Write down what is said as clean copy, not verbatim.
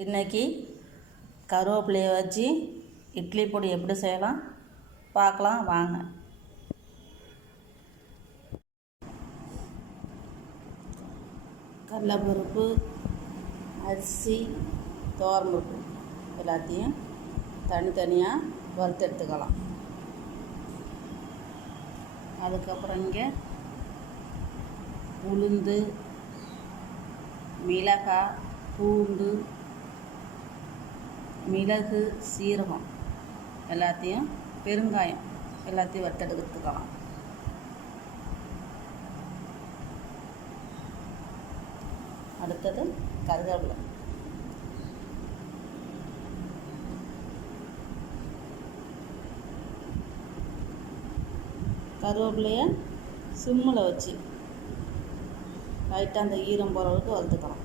இன்றைக்கி கருவேப்பிலையை வச்சு இட்லி பொடி எப்படி செய்யலாம் பார்க்கலாம் வாங்க. கடலைப்பருப்பு, அரிசி, துவரம்பருப்பு எல்லாத்தையும் தனித்தனியாக வறுத்தெடுத்துக்கலாம். அதுக்கப்புறம் இங்கே உளுந்து, மிளகாய், பூண்டு, மிளகு, சீரகம் எல்லாத்தையும், பெருங்காயம் எல்லாத்தையும் வறுத்தெடுத்துக்கலாம். அடுத்தது கருவேப்பிலை. கருவேப்பிலையை சிம்மில் வச்சு லைட்டாக அந்த ஈரம் போகிற அளவுக்கு வறுத்துக்கலாம்.